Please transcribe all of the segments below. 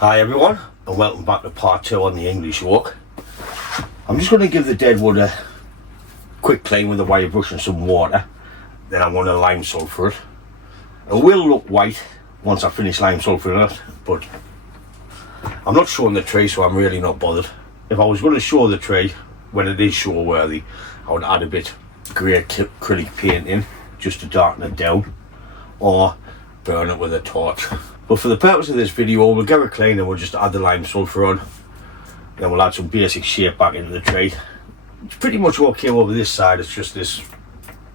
Hi everyone, and welcome back to part 2 on the English Oak. I'm just going to give the deadwood a quick clean with a wire brush and some water. Then I'm going to lime sulphur it. It will look white once I finish lime sulphuring it, but I'm not showing the tree, so I'm really not bothered. If I was going to show the tree when it is show worthy, I would add a bit grey acrylic paint in just to darken it down, or burn it with a torch. But for the purpose of this video, we'll get it clean and we'll just add the lime sulphur on. Then we'll add some basic shape back into the tree. It's pretty much okay over this side, it's just this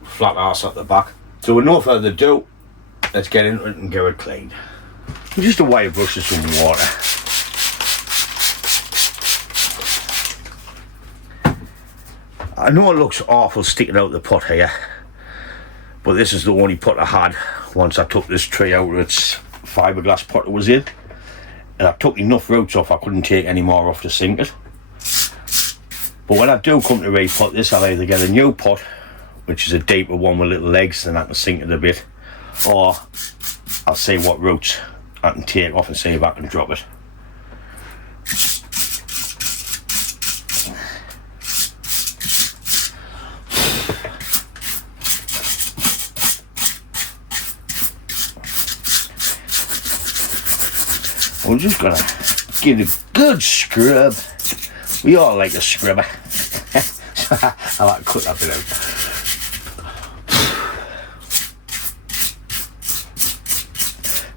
flat arse at the back. So with no further ado, let's get into it and get it cleaned. Just a wire brush and some water. I know it looks awful sticking out the pot here, but this is the only pot I had once I took this tree out of its fiberglass pot it was in, and I took enough roots off I couldn't take any more off to sink it. But when I do come to repot this, I'll either get a new pot, which is a deeper one with little legs, and I can sink it a bit, or I'll see what roots I can take off and see if I can drop it. We're just gonna give it a good scrub. We all like a scrubber. I like to cut that bit out.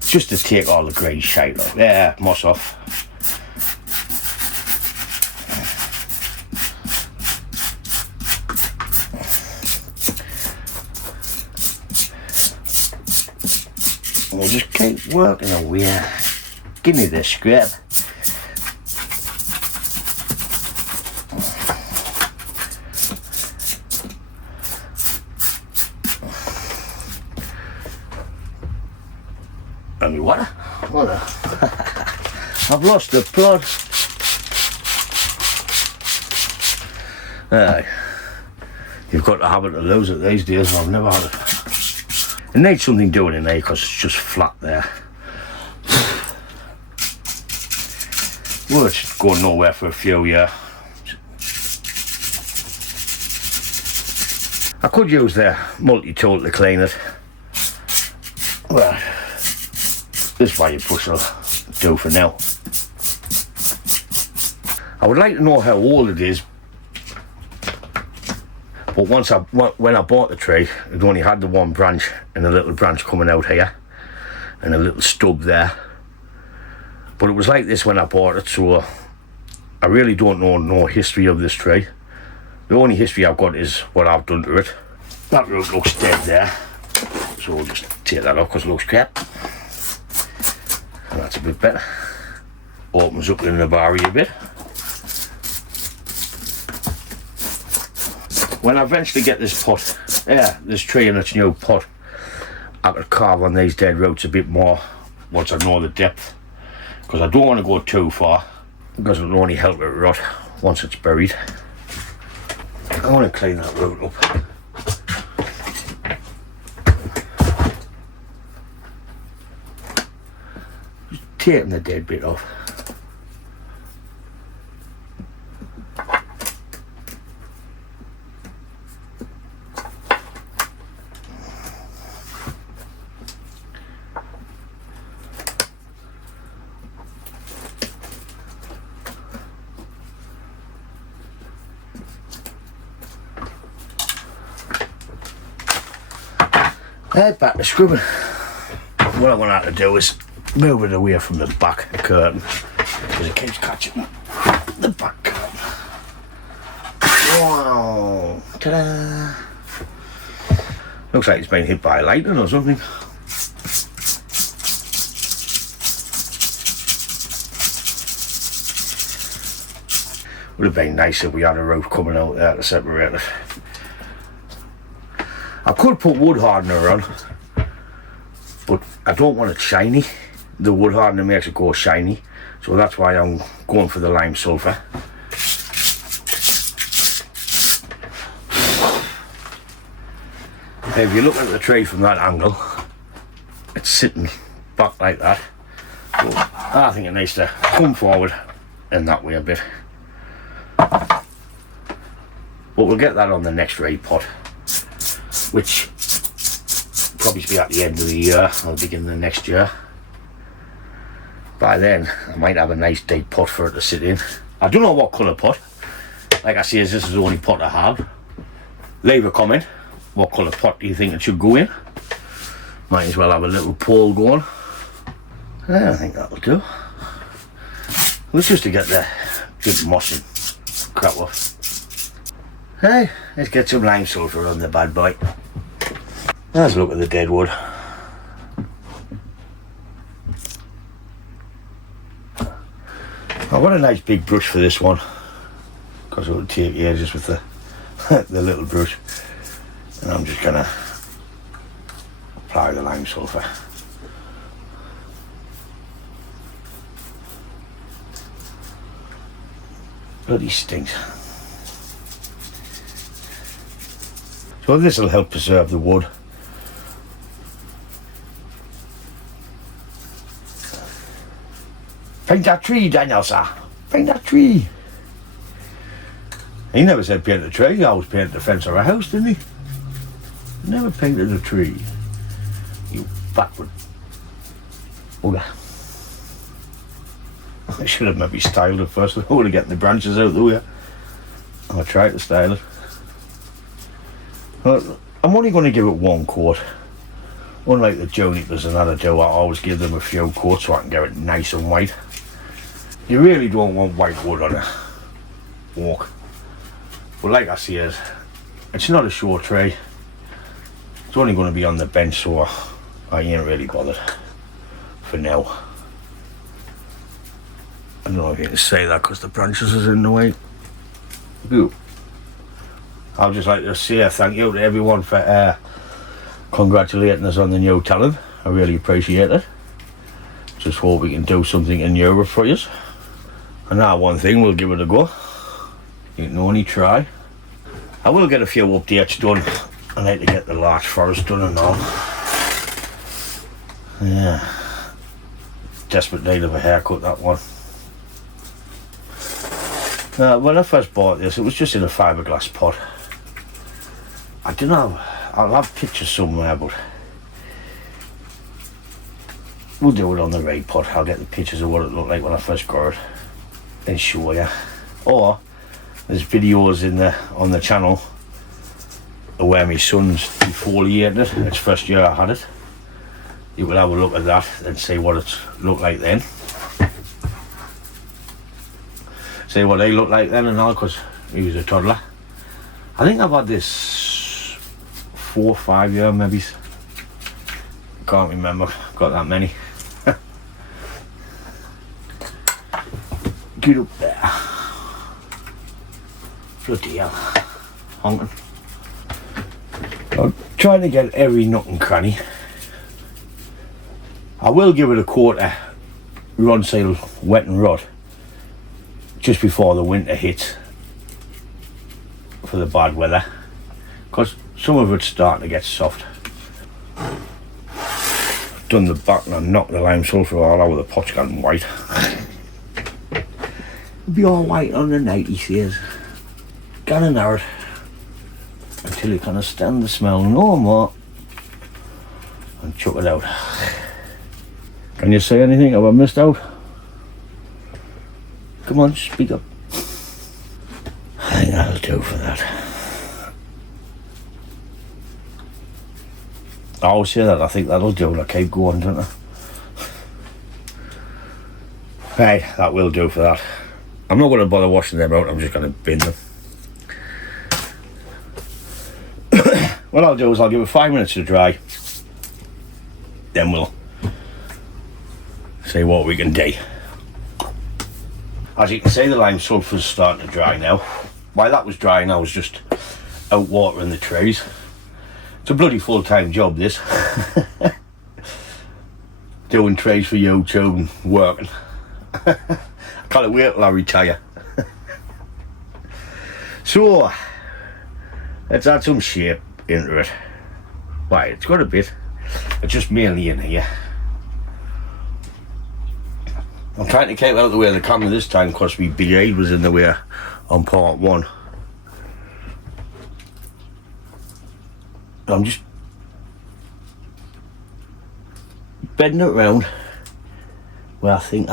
Just to take all the grey shite off. Yeah, moss off. And we'll just keep working away. Give me the scrub. And me water. Water. I've lost the plot. You've got the habit of losing it these days, and I've never had it. It needs something doing in there because it's just flat there. Well, it's going nowhere for a few years. I could use the multi-tool to clean it. Well, this wire brush will do for now. I would like to know how old it is, but when I bought the tree, it only had the one branch and a little branch coming out here and a little stub there. But it was like this when I bought it, so I really don't know no history of this tree. The only history I've got is what I've done to it. That root looks dead there, so we'll just take that off because it looks crap. And that's a bit better. Opens up in the barry a bit. When I eventually get this pot, this tree in its new pot, I could carve on these dead roots a bit more once I know the depth. Because I don't want to go too far, because it'll only help it rot once it's buried. I want to clean that root up. Just taking the dead bit off. Head back to scrubbing. What I'm going to have to do is move it away from the back curtain because it keeps catching the back curtain. Wow! Ta-da! Looks like it's been hit by lightning or something. Would have been nice if we had a rope coming out there to separate it. I could put wood hardener on, but I don't want it shiny. The wood hardener makes it go shiny, so that's why I'm going for the lime sulphur. If you look at the tree from that angle, it's sitting back like that. So I think it needs to come forward in that way a bit. But we'll get that on the next raid pot, which probably be at the end of the year or beginning of next year. By then I might have a nice deep pot for it to sit in. I don't know what colour pot. Like I say, this is the only pot I have. Leave a comment. What colour pot do you think it should go in? Might as well have a little poll going. I think that'll do. It's just to get the good moss and crap off. Hey, let's get some lime sulphur on the bad boy. Let's look at the deadwood. I've got a nice big brush for this one, because it'll take the edges with the the little brush, and I'm just gonna apply the lime sulphur. Bloody stinks. So this will help preserve the wood. Paint that tree, Daniel, sir. Paint that tree. He never said paint the tree. He always painted the fence of a house, didn't he? Never painted a tree. You backward bugger. I should have maybe styled it first. I would have gotten the branches out the way. I'll try to style it. I'm only going to give it one coat. Unlike the junipers and that I do, I always give them a few coats so I can get it nice and white. You really don't want white wood on a walk. But like I said, it's not a show tray. It's only going to be on the bench, so I ain't really bothered for now. I don't know if you can say that because the branches is in the way. Boo. I'd just like to say thank you to everyone for congratulating us on the new talent. I really appreciate it. Just hope we can do something in Europe for you. And now one thing, we'll give it a go. You can only try. I will get a few updates done. I need to get the larch forest done and all. Yeah. Desperate need of a haircut, that one. When I first bought this, it was just in a fiberglass pot. I don't know, I'll have pictures somewhere, but we'll do it on the raid pot. I'll get the pictures of what it looked like when I first got it and show you. Or there's videos on the channel of where my son's defoliated it. It's first year I had it. You will have a look at that and see what it looked like then. See what they look like then and all, because he was a toddler. I think I've had this 4 or 5 years maybe. Can't remember, got that many. Get up there. Bloody hell. Honking. I'm trying to get every nook and cranny. I will give it a coat of Ronseal wet and rot just before the winter hits for the bad weather, because some of it's starting to get soft. Done the back and I knocked the lime sulphur all over. The pot's gone white. It'll be all white on the night, he says. Gonna know it until you can stand the smell no more and chuck it out. Can you say anything? Have I missed out? Come on, speak up. I think that'll do for that. I always say that, I think that'll do, and I keep going, don't I? Right, that will do for that. I'm not going to bother washing them out, I'm just going to bin them. What I'll do is I'll give it 5 minutes to dry. Then we'll see what we can do. As you can see, the lime sulphur's starting to dry now. While that was drying, I was just out watering the trees. It's a bloody full-time job, this. Doing trees for YouTube and working. I can't wait till I retire. So, let's add some shape into it. Right, it's got a bit. It's just mainly in here. I'm trying to keep out of the way of the camera this time because my blade was in the way on part one. I'm just bending it around where I think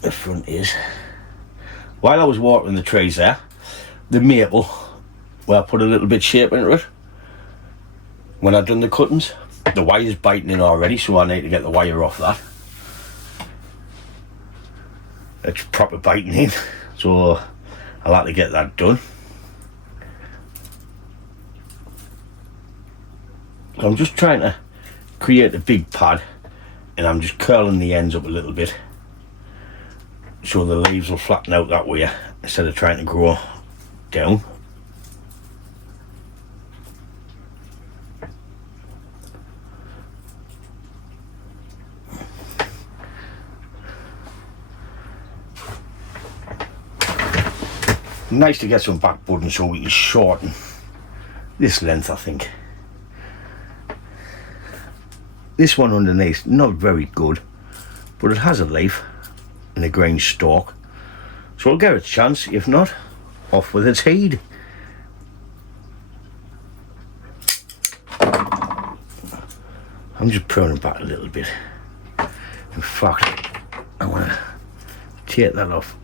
the front is. While I was watering the trees there, the maple, where I put a little bit shape into it, when I've done the cuttings, the wire's biting in already, so I need to get the wire off that. It's proper biting in, so I'll have to get that done. I'm just trying to create a big pad, and I'm just curling the ends up a little bit so the leaves will flatten out that way instead of trying to grow down. Nice to get some back budding so we can shorten this length, I think. This one underneath, not very good, but it has a leaf and a green stalk, so it'll get a chance. If not, off with its head. I'm just pruning back a little bit. In fact, I want to take that off.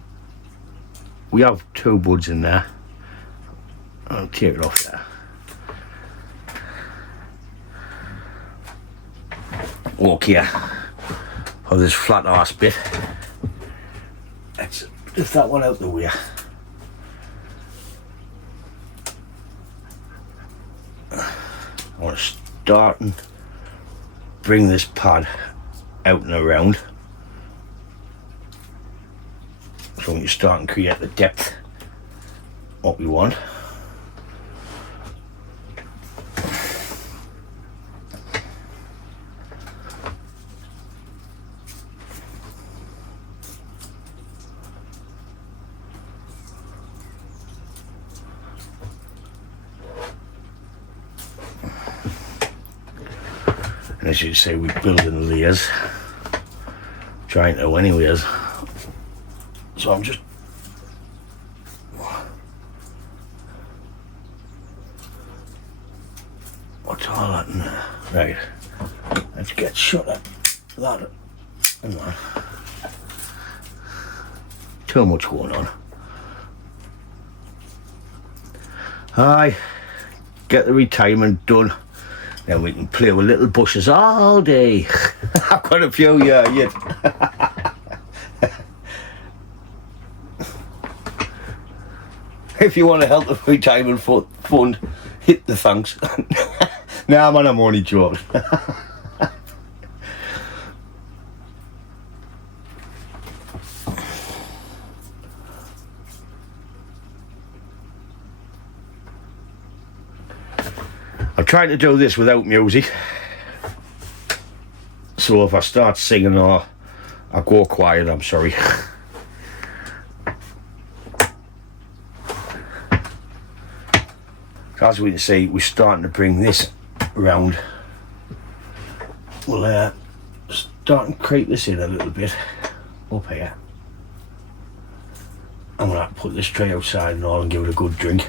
We have 2 buds in there. I'll take it off there. Walk here for this flat arse bit. Let's lift that one out the way. I want to start and bring this pad out and around, so we can start and create the depth what we want. And as you say, we're building layers, trying to anyways. So I'm just what's all that in there? Right, let's get shut at that and that. Too much going on. Aye, get the retirement done. Then we can play with little bushes all day. I've got a few yet. If you want to help the retirement fund, hit the thanks. Nah, man, I'm only joking. I'm trying to do this without music, so if I start singing or I go quiet, I'm sorry. As we can see, we're starting to bring this around. We'll start and creep this in a little bit up here. I'm going to have to put this tray outside and all and give it a good drink.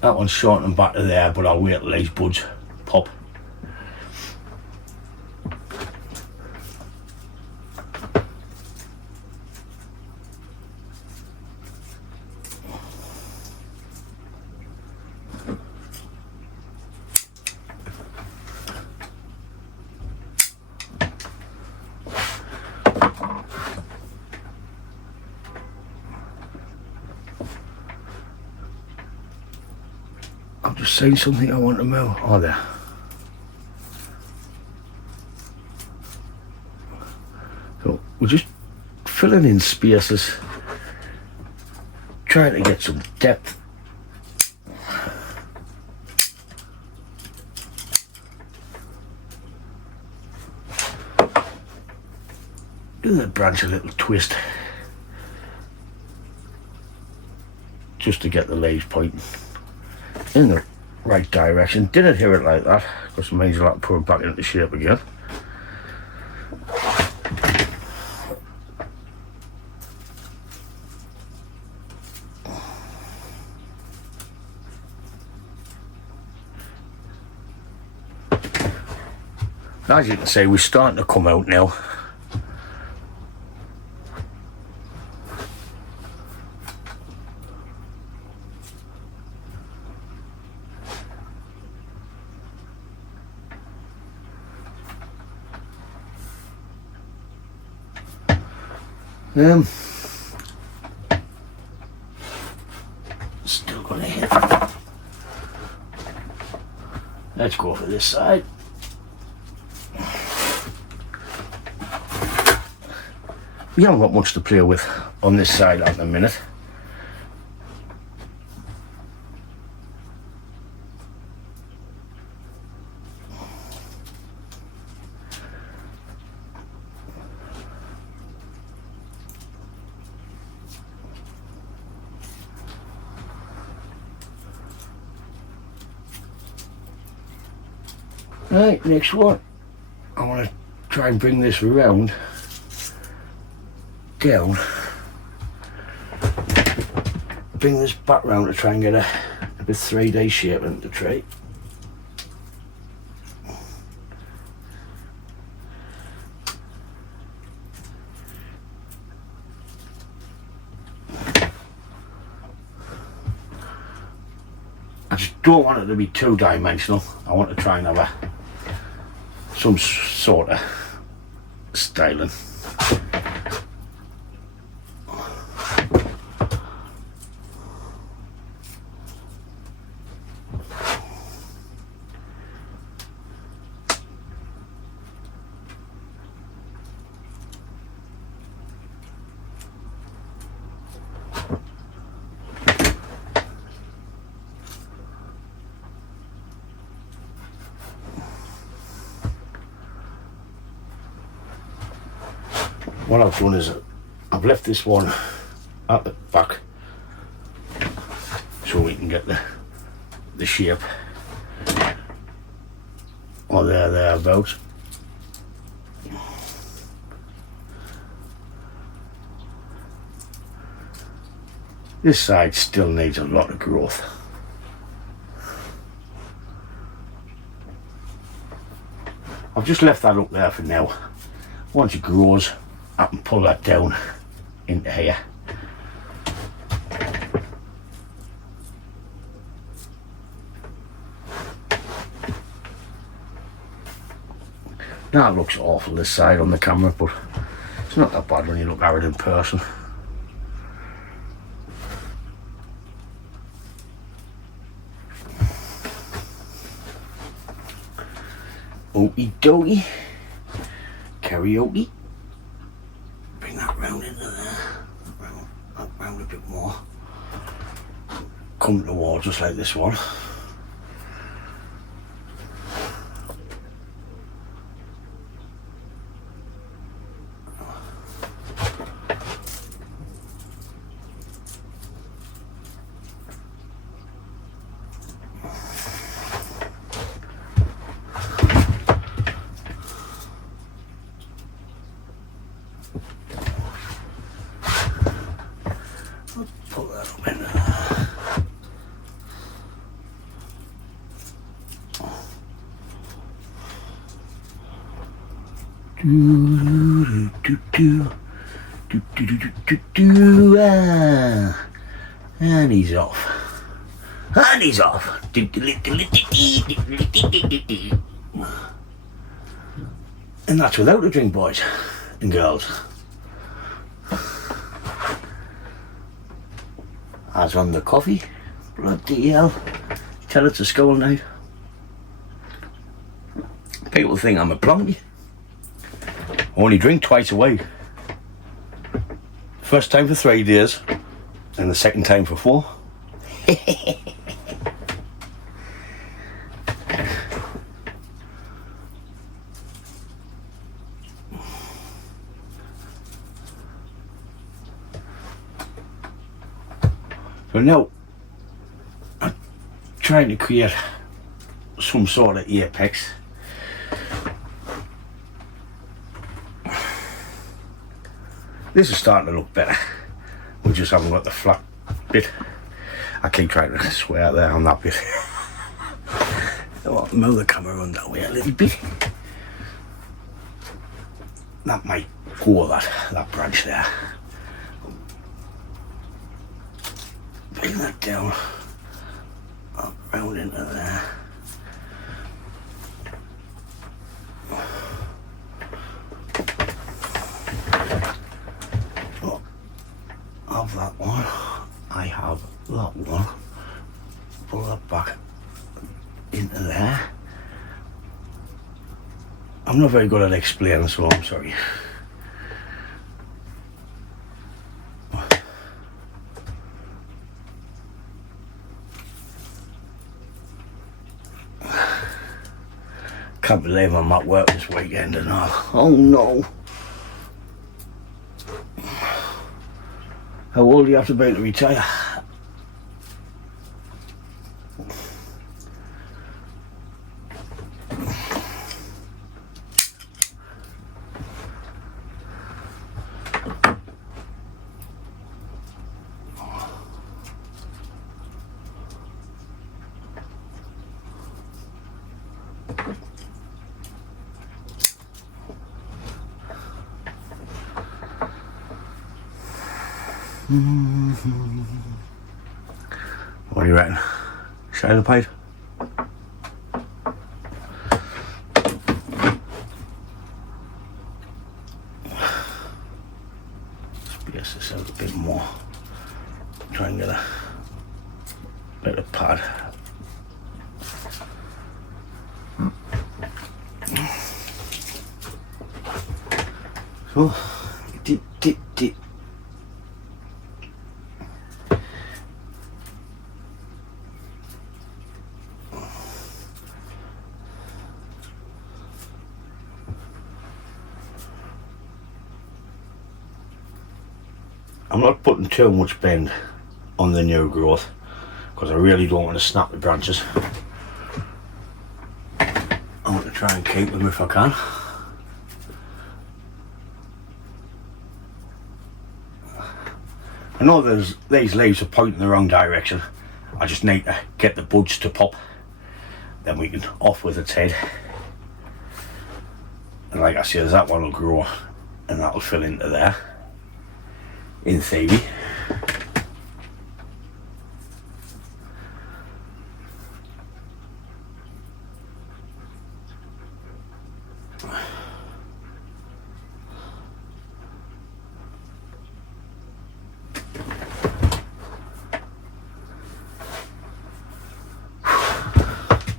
That one's shortening back to there, but I'll wait till these buds pop. I've just seen something I want to move. Oh, there. So we're just filling in spaces, trying to get some depth. Give the branch a little twist, just to get the leaves pointing in the right direction. Didn't hear it like that, because it means I'll have to put it back into shape again. As you can see, we're starting to come out now. Still gonna hit. Let's go for this side. We haven't got much to play with on this side at the minute. Right, next one. I want to try and bring this around, down, bring this back round to try and get a bit 3D shape into the tree. I just don't want it to be two-dimensional. I want to try and have some sort of styling. What I've done is I've left this one at the back so we can get the shape or thereabouts. This side still needs a lot of growth. I've just left that up there for now. Once it grows, I can pull that down into here. Now it looks awful this side on the camera, but it's not that bad when you look at it in person. Okie dokie. Karaoke. Bring that round into there. Round a bit more. Come towards us like this one. Pull that up in there. And he's off. And he's off. And that's without a drink, boys and girls. As on the coffee. Bloody hell. Tell it to school now. People think I'm a plonky. I only drink twice a week. First time for 3 days, and the second time for 4. So now I'm trying to create some sort of apex. This is starting to look better. We just haven't got the flat bit. I keep trying to swear there on that bit. I'll move the camera around that way a little bit. That might go that branch there. Bring that down, up round into there. So, of that one, I have that one. Pull that back into there. I'm not very good at explaining, so I'm sorry. Can't believe I'm at work this weekend and all. Oh no. How old do you have to be to retire? What do you reckon? Show the pipe? Space this out a bit more. Try and get a better pad. So, dip. I'm not putting too much bend on the new growth because I really don't want to snap the branches. I want to try and keep them if I can. I know these leaves are pointing the wrong direction. I just need to get the buds to pop. Then we can off with its head. And like I said, that one will grow and that'll fill into there. In theory.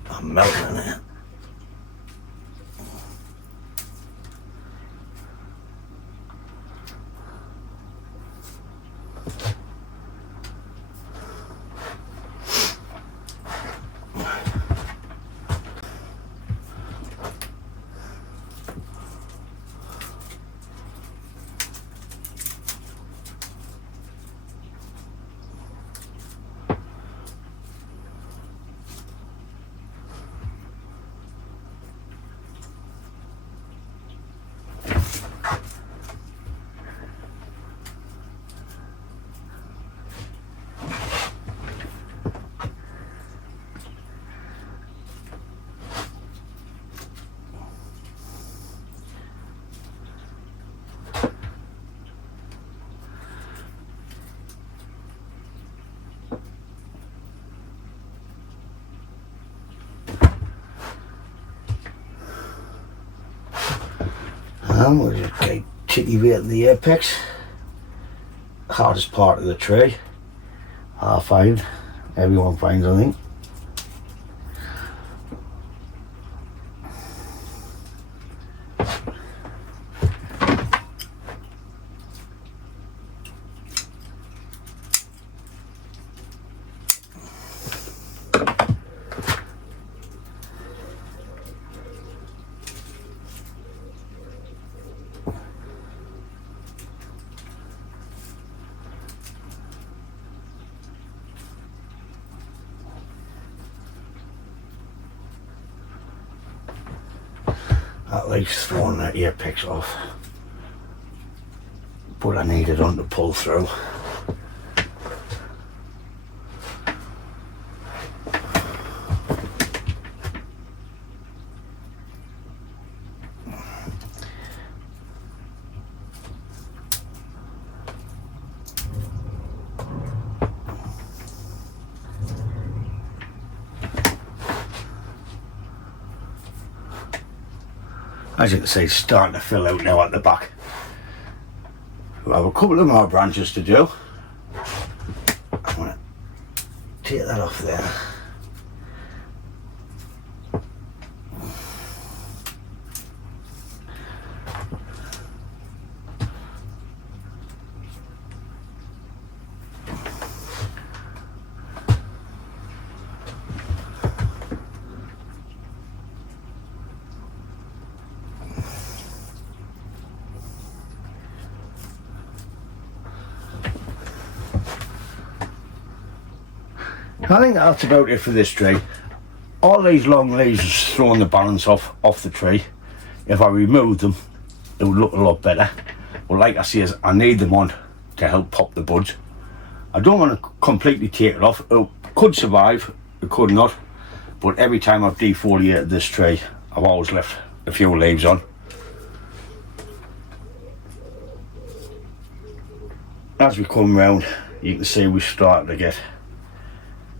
I'm melting it. And we'll just keep chipping the apex. Hardest part of the tree. I find. Everyone finds, I think. At least throwing the ear picks off. But I needed one to pull through. As you can see, it's starting to fill out now at the back. We'll have a couple of more branches to do. I'm going to take that off there. I think that's about it for this tree. All these long leaves are throwing the balance off the tree. If I remove them, it would look a lot better. But like I say, I need them on to help pop the buds. I don't want to completely take it off. It could survive, it could not. But every time I've defoliated this tree, I've always left a few leaves on. As we come round, you can see we're starting to get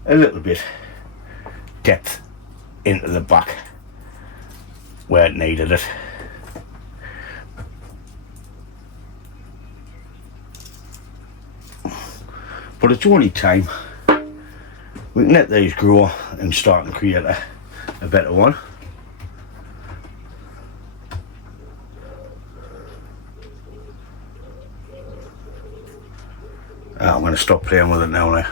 a little bit depth into the back where it needed it. But it's only time. We can let these grow and start and create a better one. I'm going to stop playing with it now.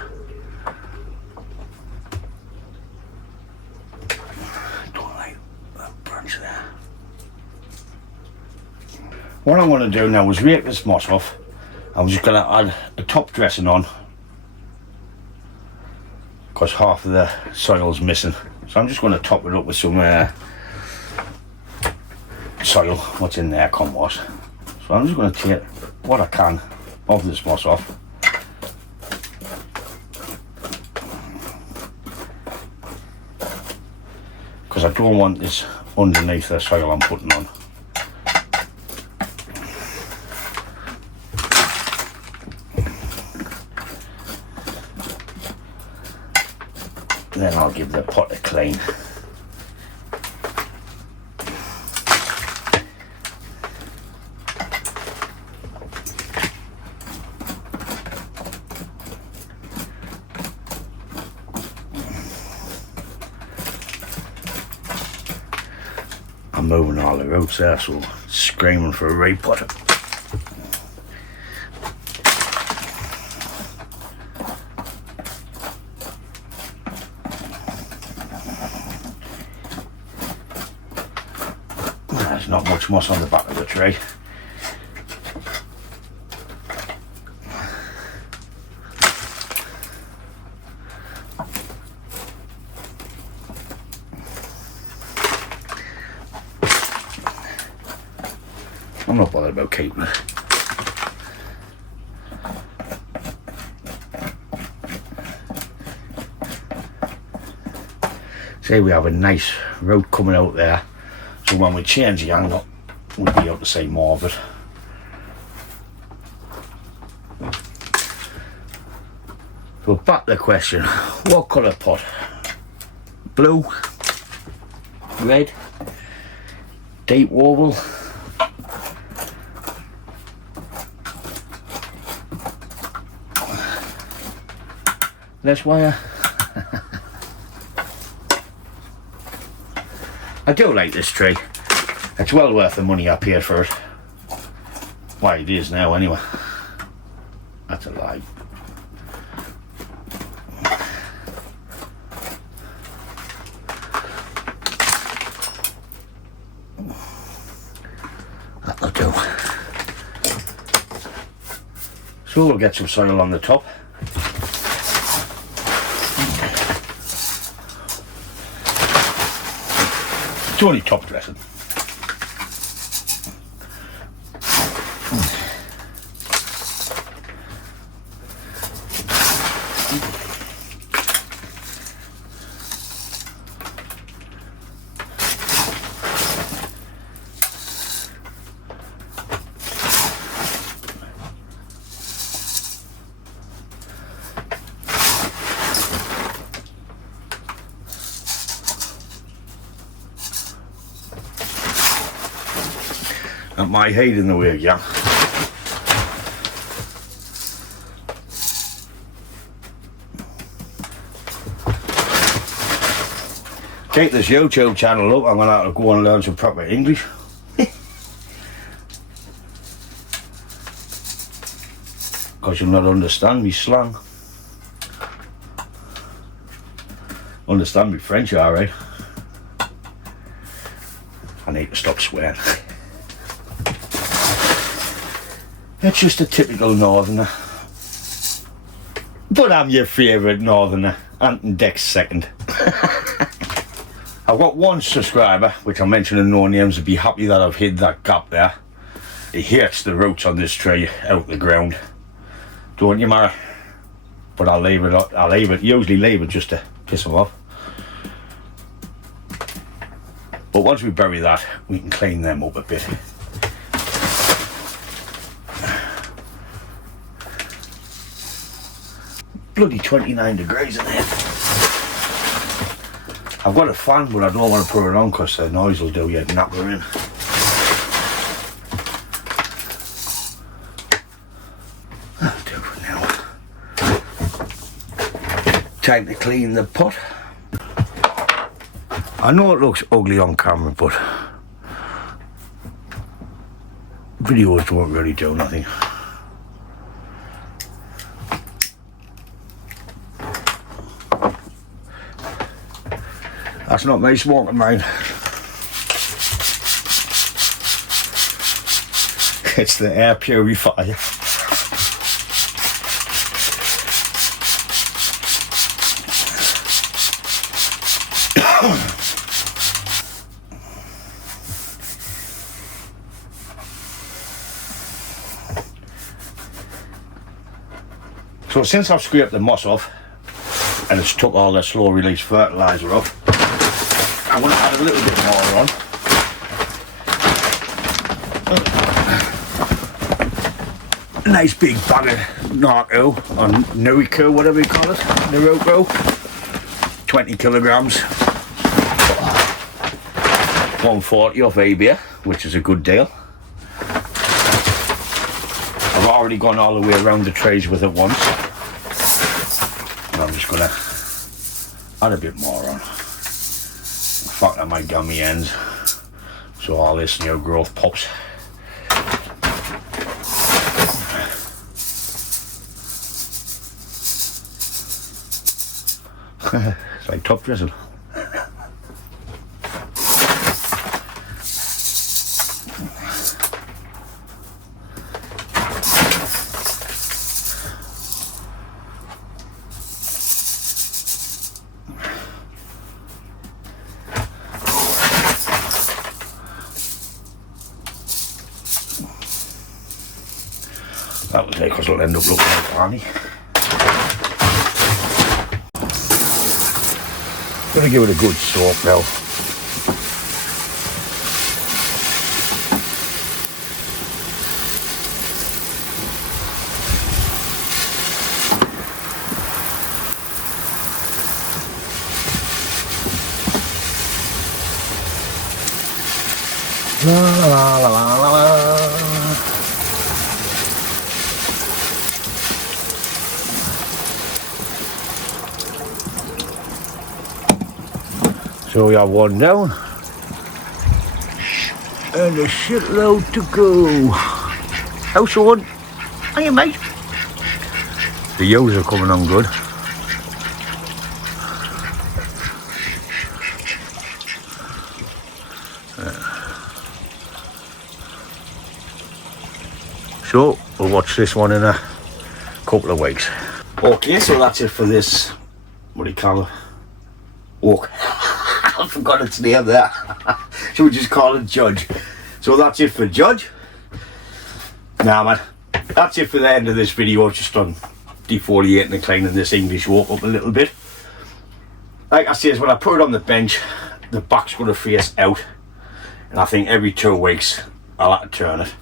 What I'm going to do now is rake this moss off. I'm just going to add a top dressing on because half of the soil's missing. So I'm just going to top it up with some soil, what's in there, compost. So I'm just going to take what I can of this moss off. Because I don't want this underneath the soil I'm putting on. Then I'll give the pot a clean. I'm moving all the roots there, so screaming for a repot. There's not much moss on the back of the tree. I'm not bothered about keeping it. See, we have a nice road coming out there, so when we change the angle, we'll be able to see more of it. So back to the question, what colour pot? Blue? Red? Deep warble? Less wire? I do like this tree. It's well worth the money I paid for it. Well, it is now anyway. That's a lie. That'll do. So we'll get some soil on the top. It's only top dressing. Not my height in the way, yeah. Take this YouTube channel up, I'm going to have to go and learn some proper English. Because you'll not understand me slang. Understand me French, alright. I need to stop swearing. It's just a typical northerner. But I'm your favourite northerner. Anton Deck's second. I've got one subscriber, which I'm mentioning no names, to be happy that I've hid that gap there. He hates the roots on this tree out the ground. Don't you, Mara? But I'll leave it, usually leave it just to piss him off. But once we bury that, we can clean them up a bit. Bloody 29 degrees in there. I've got a fan, but I don't want to put it on because the noise will do you napper in. That'll do for now. Time to clean the pot. I know it looks ugly on camera, but videos don't really do nothing. That's not me smoking, mate. It's the air purifier. So since I've scraped the moss off and it's took all the slow release fertiliser off, I'm going to add a little bit more on. A nice big bag of Narco or Nurico, whatever you call it, Nurico, 20 kilograms, 140 off eBay, which is a good deal. I've already gone all the way around the trees with it once, and I'm just going to add a bit more on. Fuck at my gummy ends, so all this new growth pops. It's like top dressing. That will take us, it'll end up looking like Arnie. Gonna give it a good soak now. La la la la la la. So we have one down and a shitload to go. How's the one? Hiya, mate. The yos are coming on good. So we'll watch this one in a couple of weeks. Okay, so that's it for this, what do you call it, walk. I forgot its name there. Should we just call it Judge? So that's it for Judge. Nah, man, that's it for the end of this video. Just on defoliating and cleaning this English Oak up a little bit. Like I said, when I put it on the bench, the back's going to face out, and I think every 2 weeks I'll have to turn it.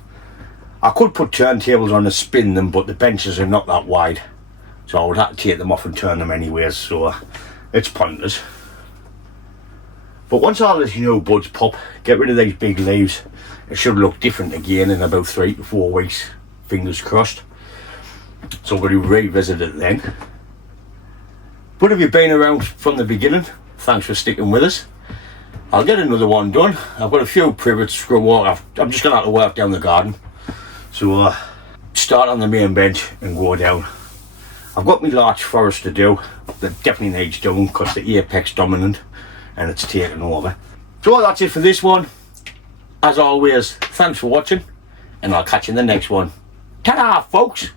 I could put turntables on and spin them, but the benches are not that wide, so I would have to take them off and turn them anyways, so it's pointless. But once all these new buds pop, get rid of these big leaves. It should look different again in about 3 to 4 weeks, fingers crossed. So I'm going to revisit it then. But if you've been around from the beginning, thanks for sticking with us. I'll get another one done. I've got a few privets, screw walk. I'm just going to have to work down the garden. So start on the main bench and go down. I've got my larch forest to do. That definitely needs doing because the apex dominant and it's taken over. So that's it for this one. As always, thanks for watching and I'll catch you in the next one. Ta-da, folks!